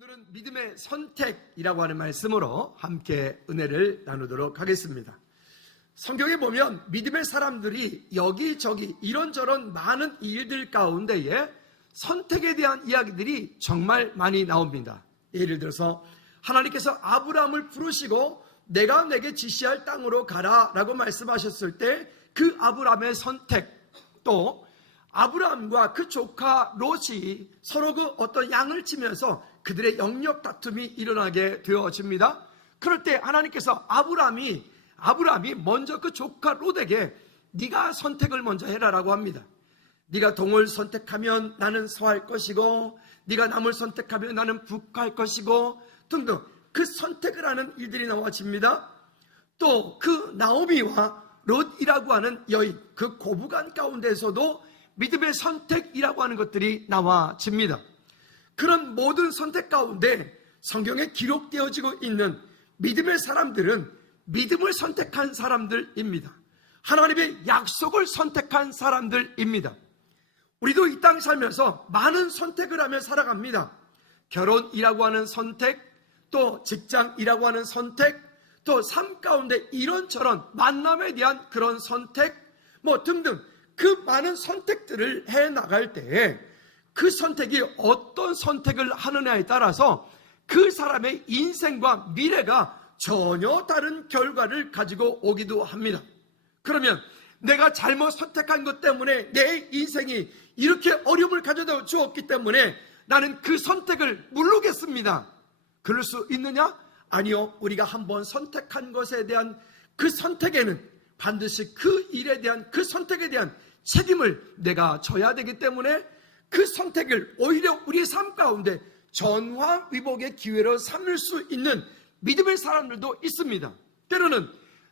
오늘은 믿음의 선택이라고 하는 말씀으로 함께 은혜를 나누도록 하겠습니다. 성경에 보면 믿음의 사람들이 여기저기 이런저런 많은 일들 가운데에 선택에 대한 이야기들이 정말 많이 나옵니다. 예를 들어서 하나님께서 아브라함을 부르시고 내가 내게 지시할 땅으로 가라 라고 말씀하셨을 때 그 아브라함의 선택, 또 아브라함과 그 조카 롯이 서로 그 어떤 양을 치면서 그들의 영역 다툼이 일어나게 되어집니다. 그럴 때 하나님께서 아브라함이 먼저 그 조카 롯에게 네가 선택을 먼저 해라라고 합니다. 네가 동을 선택하면 나는 서할 것이고 네가 남을 선택하면 나는 북할 것이고 등등 그 선택을 하는 일들이 나와집니다. 또 그 나오미와 롯이라고 하는 여인, 그 고부간 가운데서도 믿음의 선택이라고 하는 것들이 나와집니다. 그런 모든 선택 가운데 성경에 기록되어지고 있는 믿음의 사람들은 믿음을 선택한 사람들입니다. 하나님의 약속을 선택한 사람들입니다. 우리도 이 땅에 살면서 많은 선택을 하며 살아갑니다. 결혼이라고 하는 선택, 또 직장이라고 하는 선택, 또 삶 가운데 이런저런 만남에 대한 그런 선택, 등등 그 많은 선택들을 해 나갈 때에 그 선택이 어떤 선택을 하느냐에 따라서 그 사람의 인생과 미래가 전혀 다른 결과를 가지고 오기도 합니다. 그러면 내가 잘못 선택한 것 때문에 내 인생이 이렇게 어려움을 가져다 주었기 때문에 나는 그 선택을 모르겠습니다. 그럴 수 있느냐? 아니요. 우리가 한번 선택한 것에 대한 그 선택에는 반드시 그 일에 대한 그 선택에 대한 책임을 내가 져야 되기 때문에 그 선택을 오히려 우리의 삶 가운데 전화위복의 기회로 삼을 수 있는 믿음의 사람들도 있습니다. 때로는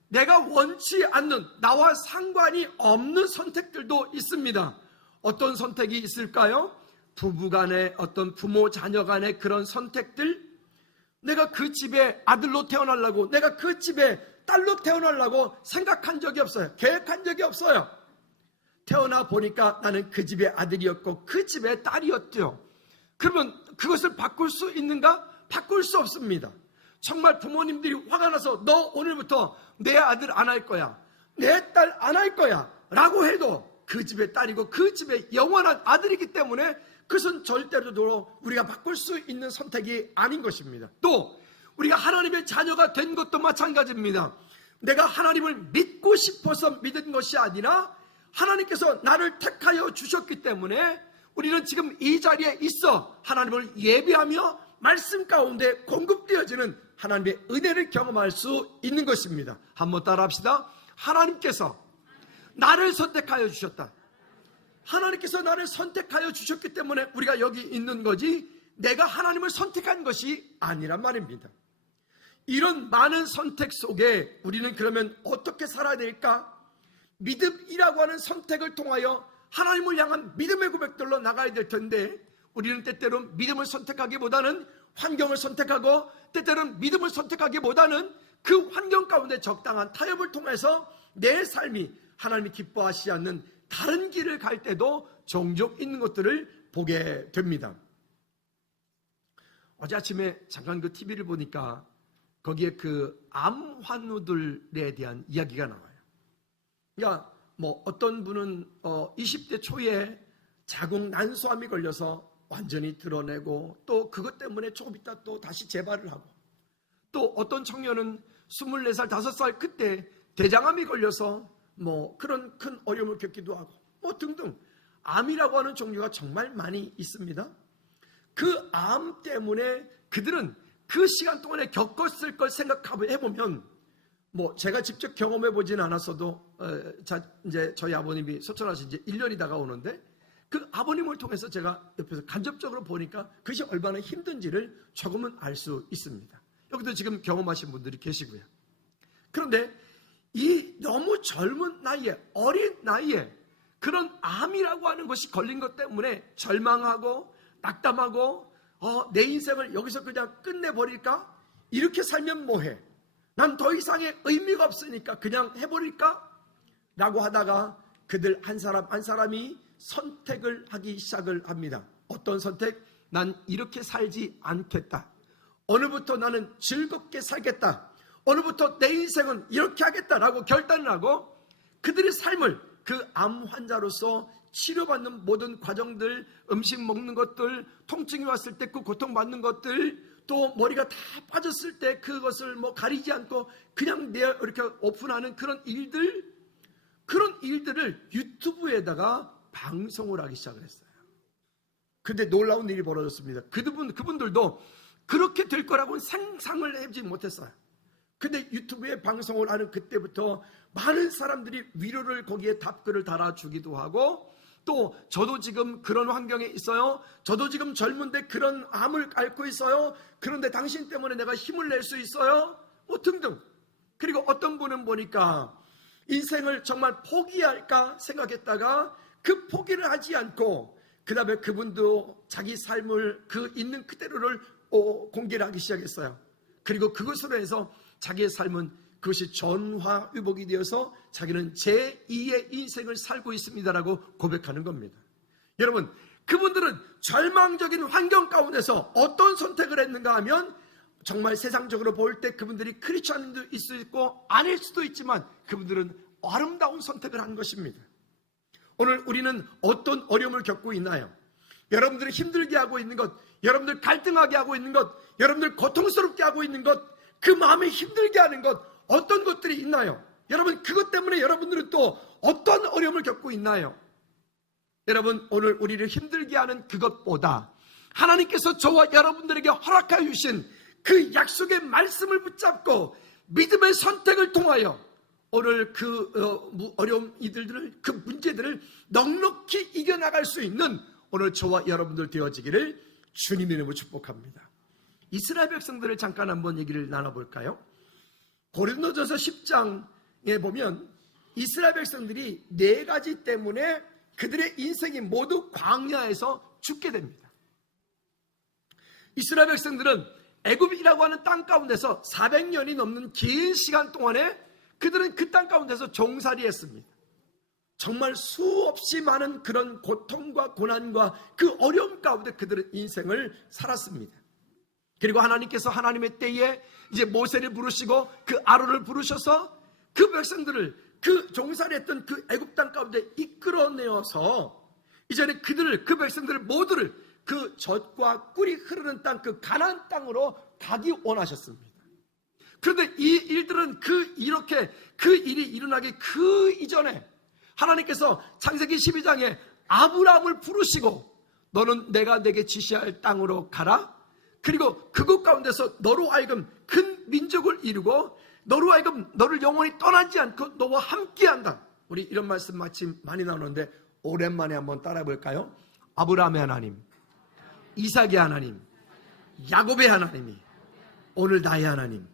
내가 원치 않는, 나와 상관이 없는 선택들도 있습니다. 어떤 선택이 있을까요? 부부간의 어떤 부모 자녀 간의 그런 선택들, 내가 그 집에 아들로 태어나려고, 내가 그 집에 딸로 태어나려고 생각한 적이 없어요. 계획한 적이 없어요. 태어나 보니까 나는 그 집의 아들이었고 그 집의 딸이었죠. 그러면 그것을 바꿀 수 있는가? 바꿀 수 없습니다. 정말 부모님들이 화가 나서 너 오늘부터 내 아들 안 할 거야, 내 딸 안 할 거야 라고 해도 그 집의 딸이고 그 집의 영원한 아들이기 때문에 그것은 절대로 우리가 바꿀 수 있는 선택이 아닌 것입니다. 또 우리가 하나님의 자녀가 된 것도 마찬가지입니다. 내가 하나님을 믿고 싶어서 믿은 것이 아니라 하나님께서 나를 택하여 주셨기 때문에 우리는 지금 이 자리에 있어 하나님을 예배하며 말씀 가운데 공급되어지는 하나님의 은혜를 경험할 수 있는 것입니다. 한번 따라합시다. 하나님께서 나를 선택하여 주셨다. 하나님께서 나를 선택하여 주셨기 때문에 우리가 여기 있는 거지 내가 하나님을 선택한 것이 아니란 말입니다. 이런 많은 선택 속에 우리는 그러면 어떻게 살아야 될까? 믿음이라고 하는 선택을 통하여 하나님을 향한 믿음의 고백들로 나가야 될 텐데 우리는 때때로는 믿음을 선택하기보다는 환경을 선택하고 때때로는 믿음을 선택하기보다는 그 환경 가운데 적당한 타협을 통해서 내 삶이 하나님이 기뻐하시지 않는 다른 길을 갈 때도 종종 있는 것들을 보게 됩니다. 어제 아침에 잠깐 그 TV를 보니까 거기에 그 암 환우들에 대한 이야기가 나와요. 그러니까 어떤 분은 20대 초에 자궁 난소암이 걸려서 완전히 드러내고 또 그것 때문에 조금 있다 또 다시 재발을 하고 또 어떤 청년은 24살, 5살 그때 대장암이 걸려서 그런 큰 어려움을 겪기도 하고 등등 암이라고 하는 종류가 정말 많이 있습니다. 그 암 때문에 그들은 그 시간 동안에 겪었을 걸 생각해보면 제가 직접 경험해보진 않았어도 이제 저희 아버님이 소천하신 지 1년이 다가오는데 그 아버님을 통해서 제가 옆에서 간접적으로 보니까 그것이 얼마나 힘든지를 조금은 알 수 있습니다. 여기도 지금 경험하신 분들이 계시고요. 그런데 이 너무 젊은 나이에, 어린 나이에 그런 암이라고 하는 것이 걸린 것 때문에 절망하고 낙담하고 내 인생을 여기서 그냥 끝내버릴까? 이렇게 살면 뭐해? 난 더 이상의 의미가 없으니까 그냥 해버릴까? 라고 하다가 그들 한 사람 한 사람이 선택을 하기 시작을 합니다. 어떤 선택? 난 이렇게 살지 않겠다. 오늘부터 나는 즐겁게 살겠다. 오늘부터 내 인생은 이렇게 하겠다라고 결단을 하고 그들의 삶을 그 암 환자로서 치료받는 모든 과정들, 음식 먹는 것들, 통증이 왔을 때 그 고통받는 것들, 또 머리가 다 빠졌을 때 그것을 가리지 않고 그냥 이렇게 오픈하는 그런 일들을 유튜브에다가 방송을 하기 시작을 했어요. 근데 놀라운 일이 벌어졌습니다. 그분들도 그렇게 될 거라고는 상상을 해보지 못했어요. 근데 유튜브에 방송을 하는 그때부터 많은 사람들이 위로를 거기에 답글을 달아주기도 하고, 또 저도 지금 그런 환경에 있어요. 저도 지금 젊은데 그런 암을 앓고 있어요. 그런데 당신 때문에 내가 힘을 낼 수 있어요. 등등. 그리고 어떤 분은 보니까 인생을 정말 포기할까 생각했다가 그 포기를 하지 않고 그 다음에 그분도 자기 삶을 그 있는 그대로를 공개를 하기 시작했어요. 그리고 그것으로 해서 자기의 삶은 그것이 전화위복이 되어서 자기는 제2의 인생을 살고 있습니다라고 고백하는 겁니다. 여러분, 그분들은 절망적인 환경 가운데서 어떤 선택을 했는가 하면 정말 세상적으로 볼 때 그분들이 크리스찬도 있을 수 있고 아닐 수도 있지만 그분들은 아름다운 선택을 한 것입니다. 오늘 우리는 어떤 어려움을 겪고 있나요? 여러분들이 힘들게 하고 있는 것, 여러분들 갈등하게 하고 있는 것, 여러분들 고통스럽게 하고 있는 것, 그 마음이 힘들게 하는 것, 어떤 것들이 있나요? 여러분, 그것 때문에 여러분들은 또 어떤 어려움을 겪고 있나요? 여러분, 오늘 우리를 힘들게 하는 그것보다 하나님께서 저와 여러분들에게 허락하여 주신 그 약속의 말씀을 붙잡고 믿음의 선택을 통하여 오늘 그 어려움 이들을, 그 문제들을 넉넉히 이겨나갈 수 있는 오늘 저와 여러분들 되어지기를 주님의 이름으로 축복합니다. 이스라엘 백성들을 잠깐 한번 얘기를 나눠볼까요? 고린도전서 10장에 보면 이스라엘 백성들이 4가지 때문에 그들의 인생이 모두 광야에서 죽게 됩니다. 이스라엘 백성들은 애굽이라고 하는 땅 가운데서 400년이 넘는 긴 시간 동안에 그들은 그 땅 가운데서 종살이했습니다. 정말 수없이 많은 그런 고통과 고난과 그 어려움 가운데 그들은 인생을 살았습니다. 그리고 하나님께서 하나님의 때에 이제 모세를 부르시고 그 아론을 부르셔서 그 백성들을 그 종살이했던 그 애굽 땅 가운데 이끌어내어서 이제는 그 백성들 모두를 그 젖과 꿀이 흐르는 땅, 그 가나안 땅으로 가기 원하셨습니다. 그런데 이 일들은 이렇게 그 일이 일어나기 그 이전에 하나님께서 창세기 12장에 아브라함을 부르시고 너는 내가 내게 지시할 땅으로 가라. 그리고 그곳 가운데서 너로 하여금 큰 민족을 이루고 너로 하여금 너를 영원히 떠나지 않고 너와 함께한다. 우리 이런 말씀 마침 많이 나오는데 오랜만에 한번 따라해 볼까요? 아브라함의 하나님, 이삭의 하나님, 야곱의 하나님이 오늘 나의 하나님,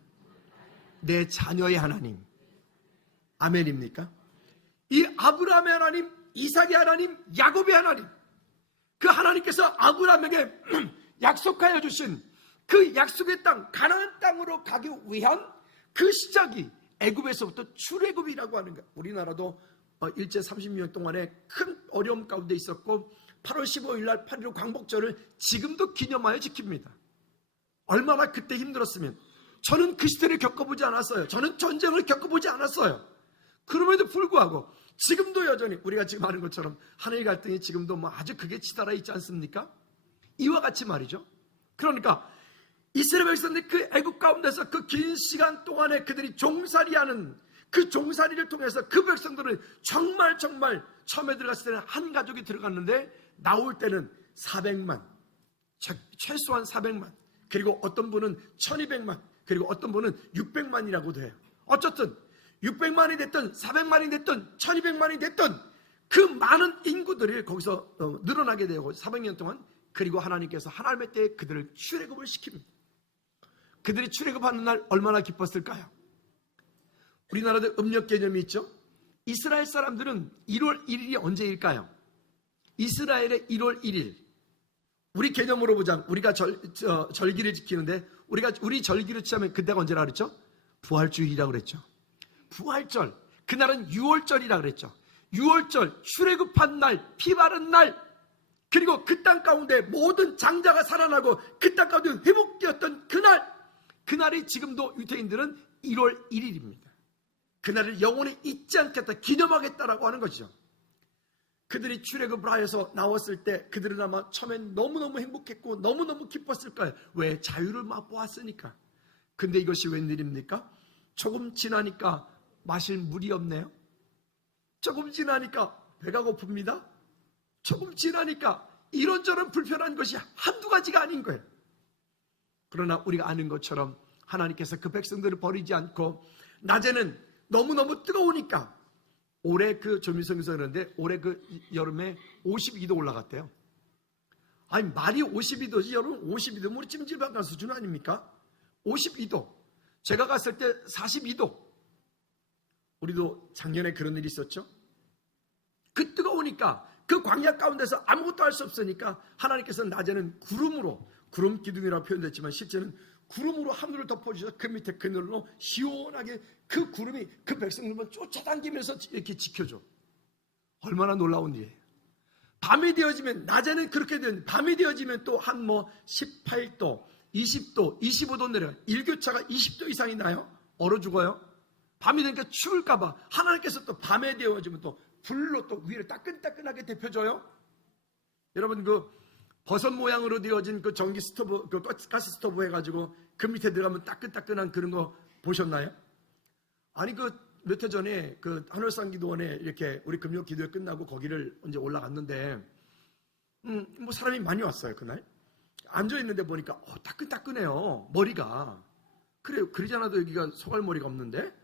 내 자녀의 하나님. 아멘입니까? 이 아브라함의 하나님, 이삭의 하나님, 야곱의 하나님, 그 하나님께서 아브라함에게 약속하여 주신 그 약속의 땅, 가나안 땅으로 가기 위한 그 시작이 애굽에서부터 출애굽이라고 하는 것. 우리나라도 일제 30년 동안에 큰 어려움 가운데 있었고 8월 15일 날 8.15 광복절을 지금도 기념하여 지킵니다. 얼마나 그때 힘들었으면. 저는 그 시대를 겪어보지 않았어요. 저는 전쟁을 겪어보지 않았어요. 그럼에도 불구하고 지금도 여전히 우리가 지금 하는 것처럼 한일 갈등이 지금도 아주 극에 치달아 있지 않습니까? 이와 같이 말이죠. 그러니까 이스라엘 백성들이 그 애굽 가운데서 그 긴 시간 동안에 그들이 종살이하는 그 종살이를 통해서 그 백성들은 정말 처음에 들어갔을 때는 한 가족이 들어갔는데 나올 때는 400만, 최소한 400만, 그리고 어떤 분은 1200만, 그리고 어떤 분은 600만이라고도 해요. 어쨌든 600만이 됐든 400만이 됐든 1200만이 됐든 그 많은 인구들이 거기서 늘어나게 되고 400년 동안. 그리고 하나님께서 하나님의 때에 그들을 출애굽을 시킵니다. 그들이 출애굽하는 날 얼마나 기뻤을까요? 우리나라도 음력 개념이 있죠. 이스라엘 사람들은 1월 1일이 언제일까요? 이스라엘의 1월 1일. 우리 개념으로 보자. 우리가 절기를 지키는데 우리 절기를 취하면 그때가 언제라 그랬죠? 부활주일이라고 그랬죠. 부활절. 그날은 6월절이라고 그랬죠. 6월절 출애굽한 날, 피 바른 날. 그리고 그 땅 가운데 모든 장자가 살아나고 그 땅 가운데 회복되었던 그날이 지금도 유대인들은 1월 1일입니다. 그날을 영원히 잊지 않겠다, 기념하겠다라고 하는 것이죠. 그들이 출애굽을 하여서 나왔을 때 그들은 아마 처음엔 너무너무 행복했고 너무너무 기뻤을 거예요. 왜? 자유를 맛보았으니까. 근데 이것이 웬일입니까? 조금 지나니까 마실 물이 없네요. 조금 지나니까 배가 고픕니다. 조금 지나니까 이런저런 불편한 것이 한두 가지가 아닌 거예요. 그러나 우리가 아는 것처럼 하나님께서 그 백성들을 버리지 않고, 낮에는 너무너무 뜨거우니까, 올해 그 조민성에서 그러는데 올해 그 여름에 52도 올라갔대요. 아니 말이 52도지, 여러분 52도면 우리 찜질방 간 수준 아닙니까? 52도. 제가 갔을 때 42도. 우리도 작년에 그런 일이 있었죠. 그 뜨거우니까, 그 광야 가운데서 아무것도 할 수 없으니까 하나님께서 낮에는 구름으로, 구름 기둥이라고 표현됐지만 실제는 구름으로 하늘을 덮어주셔서 그 밑에 그늘로 시원하게 그 구름이 그 백성들만 쫓아당기면서 이렇게 지켜줘. 얼마나 놀라운 일이에요. 밤이 되어지면, 낮에는 그렇게 되는데 밤이 되어지면 또 한 18도, 20도, 25도 내려요. 일교차가 20도 이상이 나요. 얼어 죽어요. 밤이 되니까 추울까봐 하나님께서 또 밤에 되어지면 또 불로 또 위를 따끈따끈하게 데펴줘요. 여러분 그 버섯 모양으로 되어진 그 전기 스토브, 그 가스 스토브 해가지고 그 밑에 들어가면 따끈따끈한 그런 거 보셨나요? 아니 그 몇 해 전에 그 한월산 기도원에 이렇게 우리 금요 기도회 끝나고 거기를 이제 올라갔는데 사람이 많이 왔어요. 그날 앉아 있는데 보니까 따끈따끈해요. 머리가. 그래요. 그러지 않아도 여기가 소갈머리가 없는데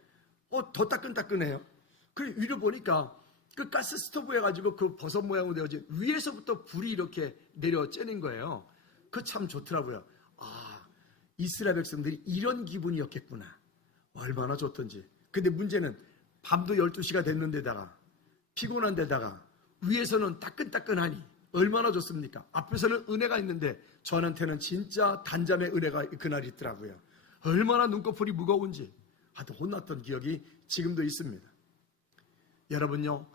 더 따끈따끈해요. 그래 위로 보니까 그 가스 스토브 해가지고 그 버섯 모양으로 되어진 위에서부터 불이 이렇게 내려 쬐는 거예요. 그거 참 좋더라고요. 이스라엘 백성들이 이런 기분이었겠구나. 얼마나 좋던지. 근데 문제는 밤도 12시가 됐는데다가 피곤한 데다가 위에서는 따끈따끈하니 얼마나 좋습니까? 앞에서는 은혜가 있는데 저한테는 진짜 단잠의 은혜가 그날 있더라고요. 얼마나 눈꺼풀이 무거운지 하도 혼났던 기억이 지금도 있습니다. 여러분요,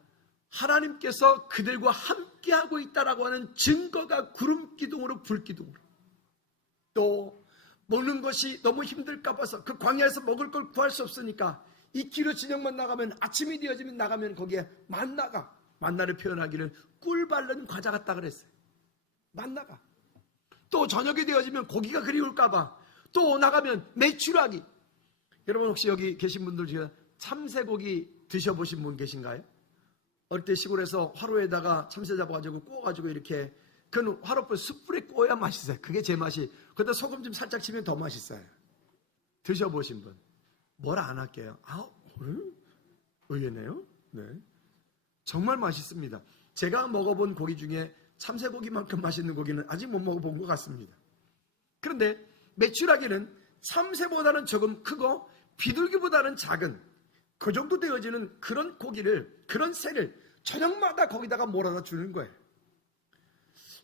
하나님께서 그들과 함께하고 있다라고 하는 증거가 구름 기둥으로 불 기둥으로, 또 먹는 것이 너무 힘들까 봐서 그 광야에서 먹을 걸 구할 수 없으니까 2km 진영만 나가면, 아침이 되어지면 나가면 거기에 만나를 표현하기를 꿀 바른 과자 같다 그랬어요. 만나가. 또 저녁이 되어지면 고기가 그리울까 봐 또 나가면 메추라기. 여러분 혹시 여기 계신 분들 중에 참새고기 드셔보신 분 계신가요? 어릴 때 시골에서 화로에다가 참새 잡아가지고 구워가지고 이렇게 그 화로불 숯불에 구워야 맛있어요. 그게 제 맛이. 그런데 소금 좀 살짝 치면 더 맛있어요. 드셔보신 분. 뭐라 안 할게요. 의외네요. 네. 정말 맛있습니다. 제가 먹어본 고기 중에 참새고기만큼 맛있는 고기는 아직 못 먹어본 것 같습니다. 그런데 메추라기는 참새보다는 조금 크고 비둘기보다는 작은 그 정도 되어지는 그런 고기를, 그런 새를 저녁마다 거기다가 몰아다 주는 거예요.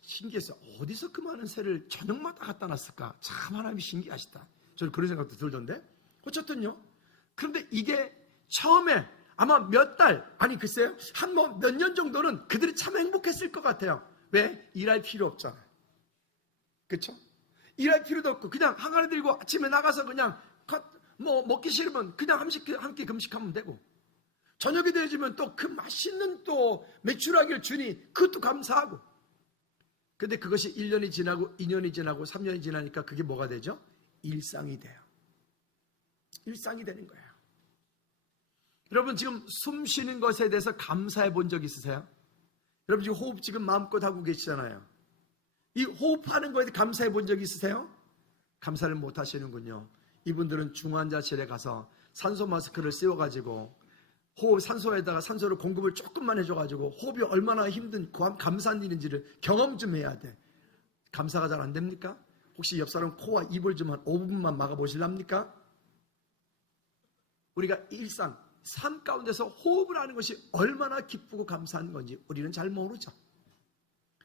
신기했어요. 어디서 그 많은 새를 저녁마다 갖다 놨을까? 참 하나님이 신기하시다. 저는 그런 생각도 들던데. 어쨌든요. 그런데 이게 처음에 아마 몇 달, 아니 글쎄요, 한 몇 년 정도는 그들이 참 행복했을 것 같아요. 왜? 일할 필요 없잖아요. 그렇죠? 일할 필요도 없고 그냥 항아리 들고 아침에 나가서 그냥 먹기 싫으면 그냥 한 끼 금식하면 되고, 저녁이 되어지면 또 그 맛있는 또 메추라기를 주니 그것도 감사하고. 근데 그것이 1년이 지나고 2년이 지나고 3년이 지나니까 그게 뭐가 되죠? 일상이 돼요. 일상이 되는 거예요. 여러분 지금 숨 쉬는 것에 대해서 감사해 본 적 있으세요? 여러분 지금 호흡 지금 마음껏 하고 계시잖아요. 이 호흡하는 거에 감사해 본 적 있으세요? 감사를 못 하시는군요. 이분들은 중환자실에 가서 산소 마스크를 씌워가지고 산소에다가 산소를 공급을 조금만 해줘가지고 호흡이 얼마나 힘든 감사한 일인지를 경험 좀 해야 돼. 감사가 잘 안 됩니까? 혹시 옆 사람 코와 입을 좀 한 5분만 막아보실랍니까? 우리가 일상, 삶 가운데서 호흡을 하는 것이 얼마나 기쁘고 감사한 건지 우리는 잘 모르죠.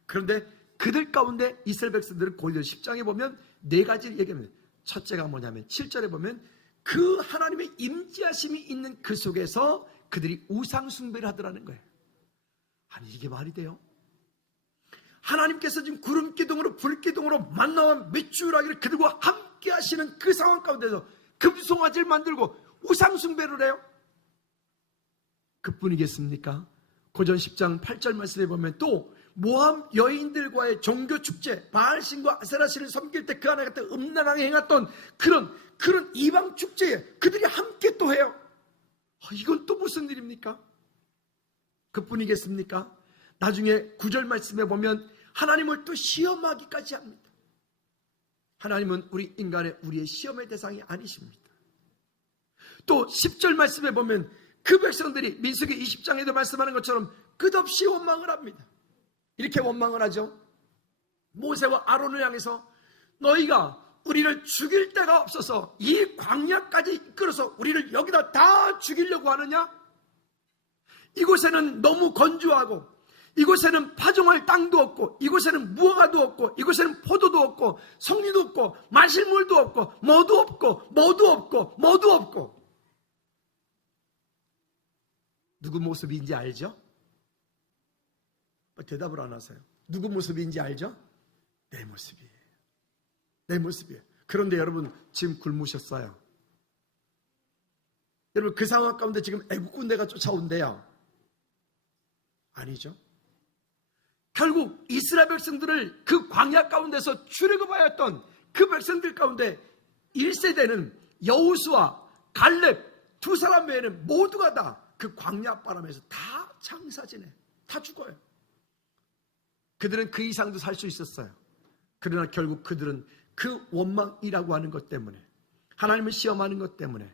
그런데 그들 가운데 이스라엘 백성들은 고린도 10장에 보면 4가지를 얘기합니다. 첫째가 뭐냐면 7절에 보면 그 하나님의 임재하심이 있는 그 속에서 그들이 우상 숭배를 하더라는 거예요. 아니 이게 말이 돼요? 하나님께서 지금 구름 기둥으로 불 기둥으로 만나와 메추라기를 그들과 함께 하시는 그 상황 가운데서 금송아지를 만들고 우상 숭배를 해요. 그뿐이겠습니까? 고전 10장 8절 말씀에 보면 또 모함 여인들과의 종교 축제, 바알신과 아세라신을 섬길 때 그 안에 같은 음란하게 행했던 그런 이방 축제에 그들이 함께 또 해요. 이건 또 무슨 일입니까? 그뿐이겠습니까? 나중에 9절 말씀에 보면 하나님을 또 시험하기까지 합니다. 하나님은 우리의 시험의 대상이 아니십니다. 또 10절 말씀에 보면 그 백성들이 민수기 20장에도 말씀하는 것처럼 끝없이 원망을 합니다. 이렇게 원망을 하죠. 모세와 아론을 향해서 너희가 우리를 죽일 데가 없어서 이 광야까지 이끌어서 우리를 여기다 다 죽이려고 하느냐? 이곳에는 너무 건조하고 이곳에는 파종할 땅도 없고 이곳에는 무화과도 없고 이곳에는 포도도 없고 석류도 없고 마실 물도 없고 뭐도 없고 누구 모습인지 알죠? 대답을 안 하세요. 누구 모습인지 알죠? 내 모습이에요. 내 모습이에요. 그런데 여러분 지금 굶으셨어요. 여러분 그 상황 가운데 지금 애국 군대가 쫓아온대요. 아니죠. 결국 이스라엘 백성들을 그 광야 가운데서 출애굽하였던 그 백성들 가운데 1세대는 여호수아, 갈렙 두 사람 외에는 모두가 다 그 광야 바람에서 다 장사지내, 다 죽어요. 그들은 그 이상도 살 수 있었어요. 그러나 결국 그들은 그 원망이라고 하는 것 때문에, 하나님을 시험하는 것 때문에,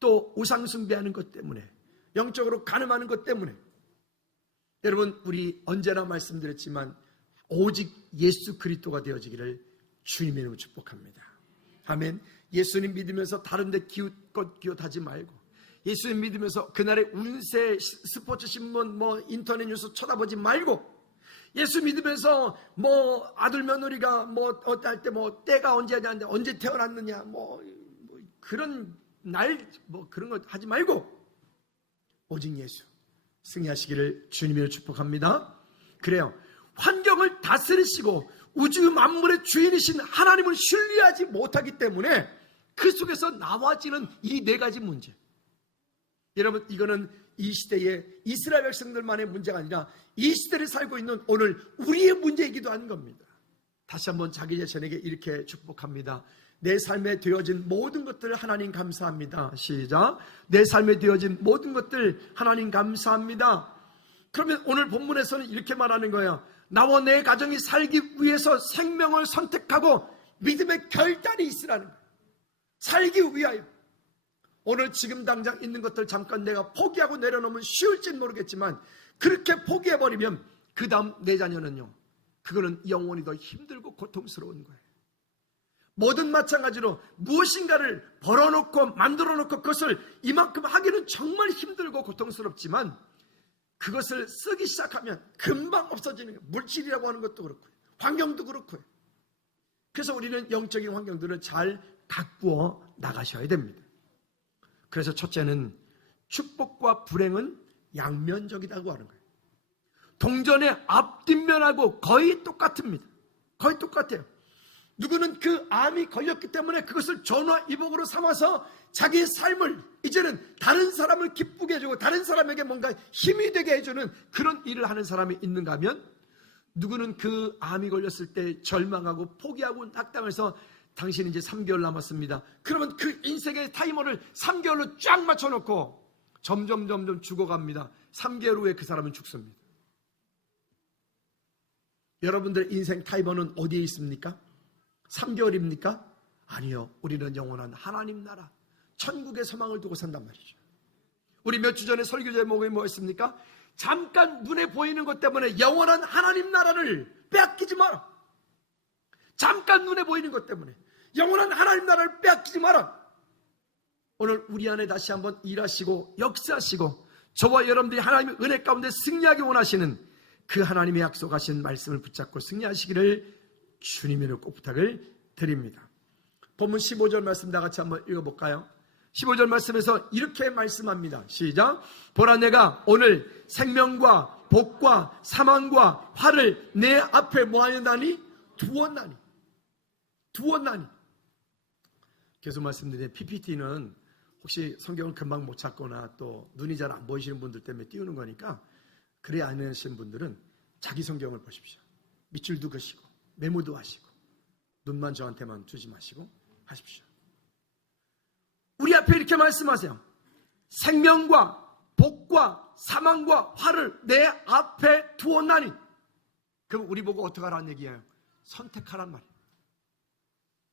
또 우상 숭배하는 것 때문에, 영적으로 간음하는 것 때문에, 여러분 우리 언제나 말씀드렸지만 오직 예수 그리스도가 되어지기를 주님의 이름으로 축복합니다. 아멘. 예수님 믿으면서 다른 데 기웃것 기웃하지 말고, 예수님 믿으면서 그날의 운세 스포츠 신문 인터넷 뉴스 쳐다보지 말고, 예수 믿으면서 아들 며느리가 어떨 때 때가 언제 하는데 언제 태어났느냐 그런 그런 거 하지 말고 오직 예수 승리하시기를 주님으로 축복합니다. 그래요. 환경을 다스리시고 우주 만물의 주인이신 하나님을 신뢰하지 못하기 때문에 그 속에서 나와지는 이 네 가지 문제. 여러분 이거는 이 시대의 이스라엘 백성들만의 문제가 아니라 이 시대를 살고 있는 오늘 우리의 문제이기도 한 겁니다. 다시 한번 자기 자신에게 이렇게 축복합니다. 내 삶에 되어진 모든 것들 하나님 감사합니다. 시작. 내 삶에 되어진 모든 것들 하나님 감사합니다. 그러면 오늘 본문에서는 이렇게 말하는 거예요. 나와 내 가정이 살기 위해서 생명을 선택하고 믿음의 결단이 있으라는 거예요. 살기 위하여. 오늘 지금 당장 있는 것들 잠깐 내가 포기하고 내려놓으면 쉬울진 모르겠지만 그렇게 포기해버리면 그 다음 내 자녀는요, 그거는 영원히 더 힘들고 고통스러운 거예요. 뭐든 마찬가지로 무엇인가를 벌어놓고 만들어놓고 그것을 이만큼 하기는 정말 힘들고 고통스럽지만 그것을 쓰기 시작하면 금방 없어지는 거예요. 물질이라고 하는 것도 그렇고요, 환경도 그렇고요. 그래서 우리는 영적인 환경들을 잘 가꾸어 나가셔야 됩니다. 그래서 첫째는 축복과 불행은 양면적이라고 하는 거예요. 동전의 앞뒷면하고 거의 똑같습니다. 거의 똑같아요. 누구는 그 암이 걸렸기 때문에 그것을 전화위복으로 삼아서 자기의 삶을 이제는 다른 사람을 기쁘게 해주고 다른 사람에게 뭔가 힘이 되게 해주는 그런 일을 하는 사람이 있는가 하면, 누구는 그 암이 걸렸을 때 절망하고 포기하고 낙담해서 당신 이제 3개월 남았습니다. 그러면 그 인생의 타이머를 3개월로 쫙 맞춰놓고 점점 죽어갑니다. 3개월 후에 그 사람은 죽습니다. 여러분들 인생 타이머는 어디에 있습니까? 3개월입니까? 아니요. 우리는 영원한 하나님 나라, 천국의 소망을 두고 산단 말이죠. 우리 몇 주 전에 설교 제목이 뭐였습니까? 잠깐 눈에 보이는 것 때문에 영원한 하나님 나라를 빼앗기지 마라. 잠깐 눈에 보이는 것 때문에 영원한 하나님 나라를 빼앗기지 마라. 오늘 우리 안에 다시 한번 일하시고 역사하시고 저와 여러분들이 하나님의 은혜 가운데 승리하기 원하시는 그 하나님의 약속하신 말씀을 붙잡고 승리하시기를 주님의 이름으로 꼭 부탁을 드립니다. 본문 15절 말씀 다 같이 한번 읽어볼까요? 15절 말씀에서 이렇게 말씀합니다. 시작. 보라, 내가 오늘 생명과 복과 사망과 화를 내 앞에 뭐하였나니? 두었나니. 계속 말씀드리는 PPT는 혹시 성경을 금방 못 찾거나 또 눈이 잘 안 보이시는 분들 때문에 띄우는 거니까, 그래 안 하시는 분들은 자기 성경을 보십시오. 밑줄도 그시고 메모도 하시고 눈만 저한테만 주지 마시고 하십시오. 우리 앞에 이렇게 말씀하세요. 생명과 복과 사망과 화를 내 앞에 두었나니. 그럼 우리 보고 어떻게 하라는 얘기예요? 선택하란 말이에요.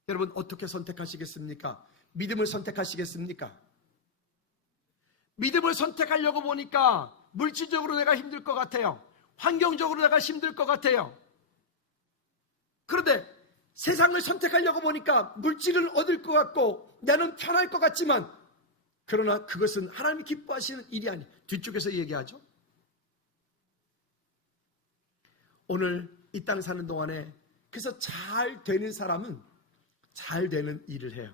여러분, 어떻게 선택하시겠습니까? 믿음을 선택하시겠습니까? 믿음을 선택하려고 보니까 물질적으로 내가 힘들 것 같아요. 환경적으로 내가 힘들 것 같아요. 그런데 세상을 선택하려고 보니까 물질을 얻을 것 같고 나는 편할 것 같지만, 그러나 그것은 하나님이 기뻐하시는 일이 아니에요. 뒤쪽에서 얘기하죠. 오늘 이 땅 사는 동안에 그래서 잘 되는 사람은 잘 되는 일을 해요.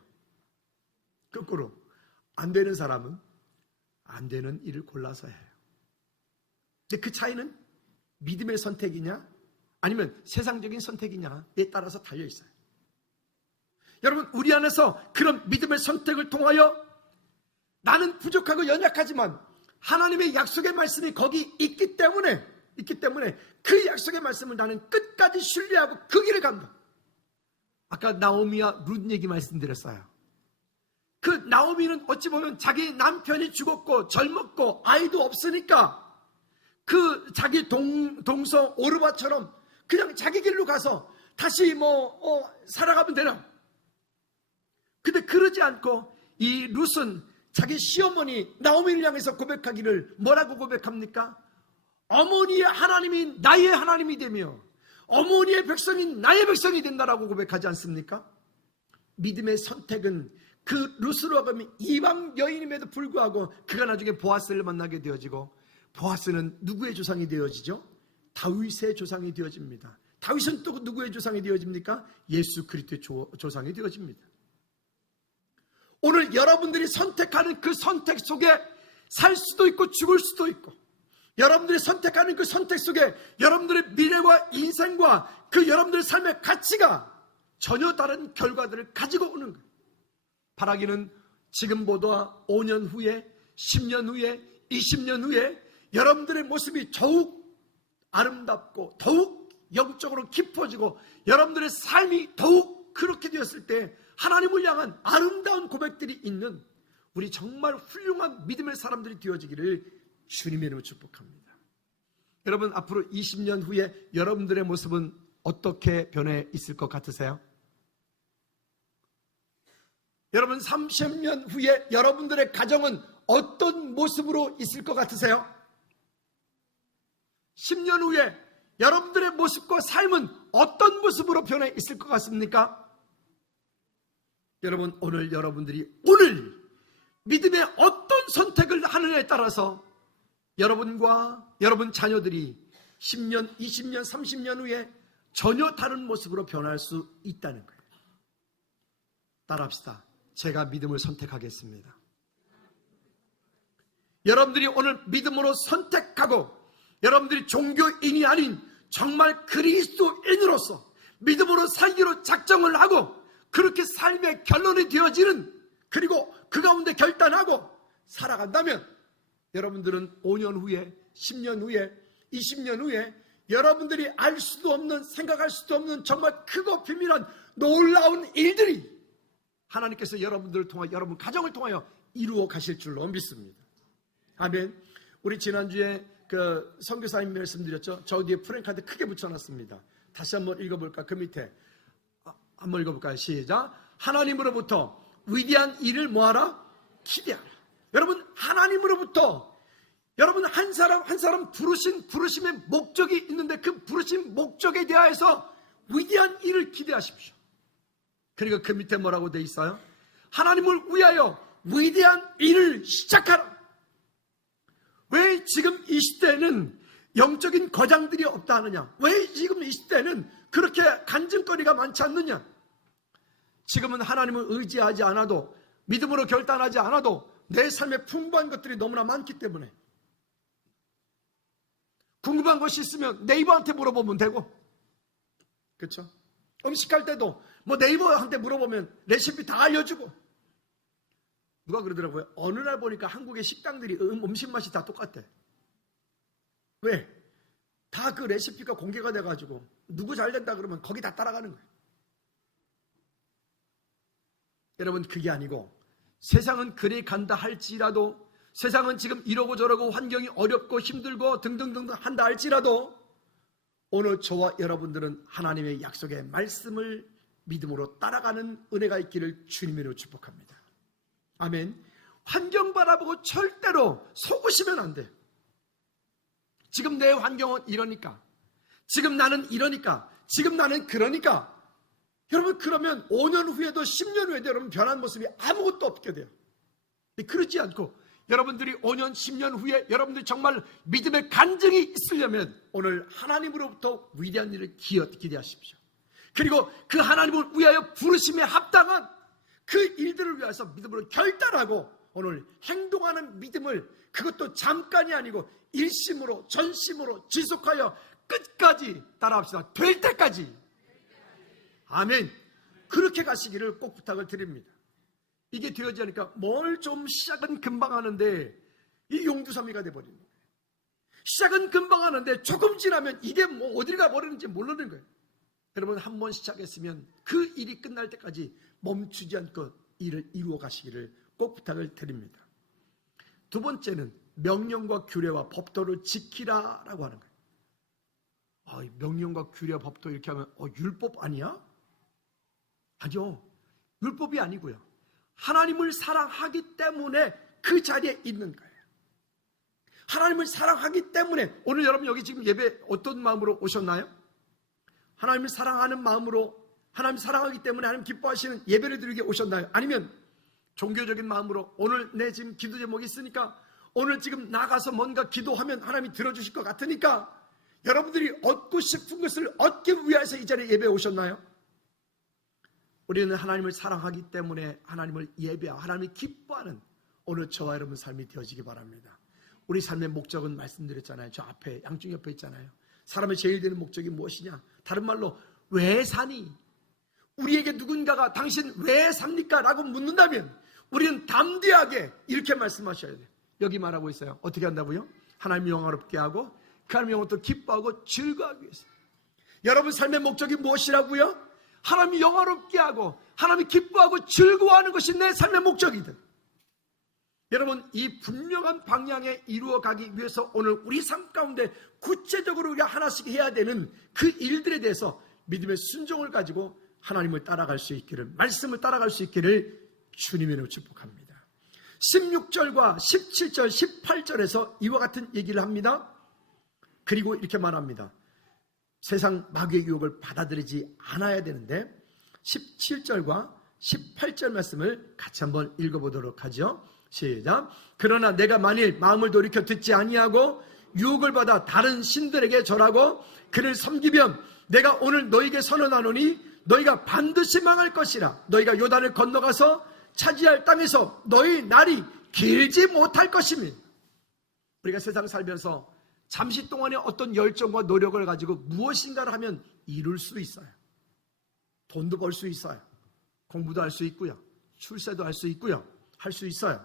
거꾸로 안 되는 사람은 안 되는 일을 골라서 해요. 근데 그 차이는 믿음의 선택이냐 아니면 세상적인 선택이냐에 따라서 달려 있어요. 여러분, 우리 안에서 그런 믿음의 선택을 통하여 나는 부족하고 연약하지만 하나님의 약속의 말씀이 거기 있기 때문에 그 약속의 말씀을 나는 끝까지 신뢰하고 그 길을 간다. 아까 나오미와 룻 얘기 말씀드렸어요. 그 나오미는 어찌 보면 자기 남편이 죽었고 젊었고 아이도 없으니까 그 자기 동서 오르바처럼 그냥 자기 길로 가서 다시 살아가면 되나. 근데 그러지 않고 이 룻은 자기 시어머니 나오미를 향해서 고백하기를 뭐라고 고백합니까? 어머니의 하나님이 나의 하나님이 되며 어머니의 백성이 나의 백성이 된다라고 고백하지 않습니까? 믿음의 선택은 그 룻으로 하면 이방 여인임에도 불구하고 그가 나중에 보아스를 만나게 되어지고, 보아스는 누구의 조상이 되어지죠? 다윗의 조상이 되어집니다. 다윗은 또 누구의 조상이 되어집니까? 예수 그리스도의 조상이 되어집니다. 오늘 여러분들이 선택하는 그 선택 속에 살 수도 있고 죽을 수도 있고, 여러분들이 선택하는 그 선택 속에 여러분들의 미래와 인생과 그 여러분들의 삶의 가치가 전혀 다른 결과들을 가지고 오는 거예요. 바라기는 지금보다 5년 후에, 10년 후에, 20년 후에 여러분들의 모습이 더욱 아름답고 더욱 영적으로 깊어지고 여러분들의 삶이 더욱 그렇게 되었을 때 하나님을 향한 아름다운 고백들이 있는 우리 정말 훌륭한 믿음의 사람들이 되어지기를 주님의 이름으로 축복합니다. 여러분, 앞으로 20년 후에 여러분들의 모습은 어떻게 변해 있을 것 같으세요? 여러분, 30년 후에 여러분들의 가정은 어떤 모습으로 있을 것 같으세요? 10년 후에 여러분들의 모습과 삶은 어떤 모습으로 변해 있을 것 같습니까? 여러분, 오늘 여러분들이 오늘 믿음의 어떤 선택을 하느냐에 따라서 여러분과 여러분 자녀들이 10년, 20년, 30년 후에 전혀 다른 모습으로 변할 수 있다는 거예요. 따라합시다. 제가 믿음을 선택하겠습니다. 여러분들이 오늘 믿음으로 선택하고 여러분들이 종교인이 아닌 정말 그리스도인으로서 믿음으로 살기로 작정을 하고 그렇게 삶의 결론이 되어지는, 그리고 그 가운데 결단하고 살아간다면 여러분들은 5년 후에, 10년 후에, 20년 후에 여러분들이 알 수도 없는, 생각할 수도 없는 정말 크고 비밀한 놀라운 일들이 하나님께서 여러분들을 통하여, 여러분 가정을 통하여 이루어 가실 줄로 믿습니다. 아멘. 우리 지난주에 그 선교사님 말씀드렸죠. 저 뒤에 프랭카드 크게 붙여놨습니다. 다시 한번 읽어볼까? 그 밑에 한번 읽어볼까요? 시작. 하나님으로부터 위대한 일을 뭐하라? 기대하라. 여러분, 하나님으로부터 여러분 한 사람 한 사람 부르심의 목적이 있는데 그 부르심 목적에 대하여서 위대한 일을 기대하십시오. 그리고 그 밑에 뭐라고 돼 있어요? 하나님을 위하여 위대한 일을 시작하라. 왜 지금 이 시대에는 영적인 거장들이 없다 하느냐? 왜 지금 이 시대에는 그렇게 간증거리가 많지 않느냐? 지금은 하나님을 의지하지 않아도 믿음으로 결단하지 않아도 내 삶에 풍부한 것들이 너무나 많기 때문에 궁금한 것이 있으면 네이버한테 물어보면 되고, 그렇죠? 음식할 때도 뭐 네이버한테 물어보면 레시피 다 알려주고. 누가 그러더라고요. 어느 날 보니까 한국의 식당들이 음식 맛이 다 똑같대. 왜? 다 그 레시피가 공개가 돼가지고 누구 잘 된다 그러면 거기 다 따라가는 거예요. 여러분, 그게 아니고 세상은 그리 간다 할지라도, 세상은 지금 이러고 저러고 환경이 어렵고 힘들고 등등등등 한다 할지라도, 오늘 저와 여러분들은 하나님의 약속의 말씀을 믿음으로 따라가는 은혜가 있기를 주님으로 축복합니다. 아멘. 환경 바라보고 절대로 속으시면 안 돼요. 지금 내 환경은 이러니까, 지금 나는 이러니까, 지금 나는 그러니까. 여러분, 그러면 5년 후에도 10년 후에도 여러분 변한 모습이 아무것도 없게 돼요. 그러지 않고 여러분들이 5년, 10년 후에 여러분들이 정말 믿음의 간증이 있으려면 오늘 하나님으로부터 위대한 일을 기대하십시오. 그리고 그 하나님을 위하여 부르심에 합당한 그 일들을 위해서 믿음으로 결단하고 오늘 행동하는 믿음을, 그것도 잠깐이 아니고 일심으로 전심으로 지속하여 끝까지 따라합시다. 될 때까지. 아멘. 그렇게 가시기를 꼭 부탁을 드립니다. 이게 되어지니까 뭘 좀 시작은 금방 하는데 이 용두사미가 돼버리는 거예요. 시작은 금방 하는데 조금 지나면 이게 뭐 어딜 가버리는지 모르는 거예요. 여러분, 한 번 시작했으면 그 일이 끝날 때까지 멈추지 않고 일을 이루어 가시기를 꼭 부탁을 드립니다. 두 번째는 명령과 규례와 법도를 지키라라고 하는 거예요. 명령과 규례와 법도 이렇게 하면 율법 아니야? 아니요. 율법이 아니고요. 하나님을 사랑하기 때문에 그 자리에 있는 거예요. 하나님을 사랑하기 때문에 오늘 여러분 여기 지금 예배 어떤 마음으로 오셨나요? 하나님을 사랑하는 마음으로, 하나님 사랑하기 때문에 하나님 기뻐하시는 예배를 드리게 오셨나요? 아니면 종교적인 마음으로 오늘 내 지금 기도 제목이 있으니까 오늘 지금 나가서 뭔가 기도하면 하나님이 들어주실 것 같으니까 여러분들이 얻고 싶은 것을 얻기 위해서 이 자리에 예배에 오셨나요? 우리는 하나님을 사랑하기 때문에 하나님을 예배하고 하나님이 기뻐하는 오늘 저와 여러분 삶이 되어지기 바랍니다. 우리 삶의 목적은 말씀드렸잖아요. 저 앞에 양쪽 옆에 있잖아요. 사람의 제일 되는 목적이 무엇이냐? 다른 말로 왜 사니? 우리에게 누군가가 당신 왜 삽니까? 라고 묻는다면 우리는 담대하게 이렇게 말씀하셔야 돼요. 여기 말하고 있어요. 어떻게 한다고요? 하나님 영화롭게 하고 그 하나님 영혼도 기뻐하고 즐거워하기 위해서. 여러분 삶의 목적이 무엇이라고요? 하나님이 영화롭게 하고 하나님이 기뻐하고 즐거워하는 것이 내 삶의 목적이든. 여러분, 이 분명한 방향에 이루어가기 위해서 오늘 우리 삶 가운데 구체적으로 우리가 하나씩 해야 되는 그 일들에 대해서 믿음의 순종을 가지고 하나님을 따라갈 수 있기를, 말씀을 따라갈 수 있기를 주님의 이름으로 축복합니다. 16절과 17절, 18절에서 이와 같은 얘기를 합니다. 그리고 이렇게 말합니다. 세상 마귀의 유혹을 받아들이지 않아야 되는데 17절과 18절 말씀을 같이 한번 읽어보도록 하죠. 시작. 그러나 내가 만일 마음을 돌이켜 듣지 아니하고 유혹을 받아 다른 신들에게 절하고 그를 섬기면 내가 오늘 너희에게 선언하노니 너희가 반드시 망할 것이라. 너희가 요단을 건너가서 차지할 땅에서 너희 날이 길지 못할 것이니. 우리가 세상 살면서 잠시 동안의 어떤 열정과 노력을 가지고 무엇인가를 하면 이룰 수 있어요. 돈도 벌 수 있어요. 공부도 할 수 있고요. 출세도 할 수 있고요. 할 수 있어요.